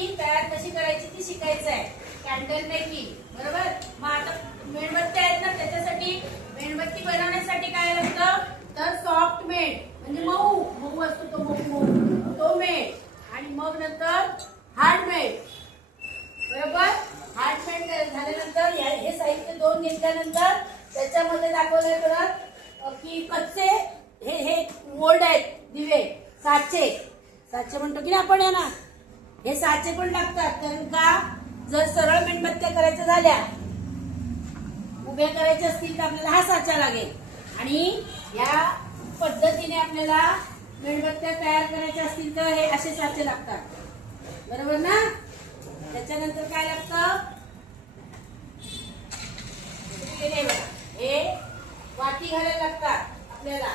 मेणबत्ती तयार कशी करायची ती शिकायचं आहे. Candle making. बरोबर. मग आता मेणबत्त्या आहेत ना, त्याच्यासाठी मेणबत्ती बनवण्यासाठी काय लागतं तर सॉफ्ट मेण म्हणजे मऊ मऊ असतो तो मऊ तो मेण. आणि मग नंतर हार्ड मेण. बरोबर. हार्ड मेण झाल्यानंतर हे साहित्य दोन घेतल्यानंतर त्याच्यामध्ये दाखवलंय परत की कच्चे हे मोल्ड आहेत दिवे साचे म्हणतो की आपण आहे ना, हे साचे पण लागतात. कारण का जर सरळ मेणबत्त्या करायच्या झाल्या उभ्या करायच्या असतील तर आपल्याला हा साचा लागेल. आणि या पद्धतीने आपल्याला मेणबत्त्या तयार करायच्या असतील तर हे असे साचे लागतात. बरोबर ना. त्याच्यानंतर काय लागतं हे वाती घालायला लागतात आपल्याला.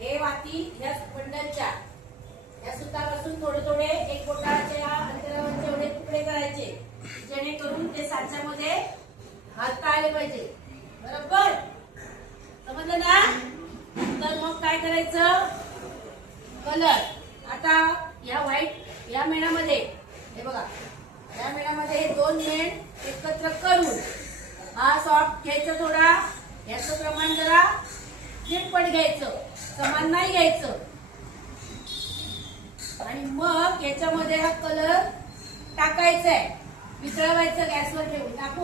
हे वाती ह्या बंडलच्या या सुतापासून थोडे थोडे एक बोटाच्या अंतरावरचे एवढे तुकडे करायचे जेणेकरून ते साच्यामध्ये घालता आले पाहिजे. बरोबर. समजलं ना. तर मग काय करायचं कलर. आता या व्हाईट या मेणामध्ये हे बघा, या मेणामध्ये हे दोन मेण एकत्र करून हा सॉफ्ट घ्यायचं थोडा. याचं प्रमाण जरा चिटपट घ्यायचं, समान नाही घ्यायचं. आणि मग याच्यामध्ये हा कलर टाकायचा आहे. वितळवायचं गॅसवर ठेवून.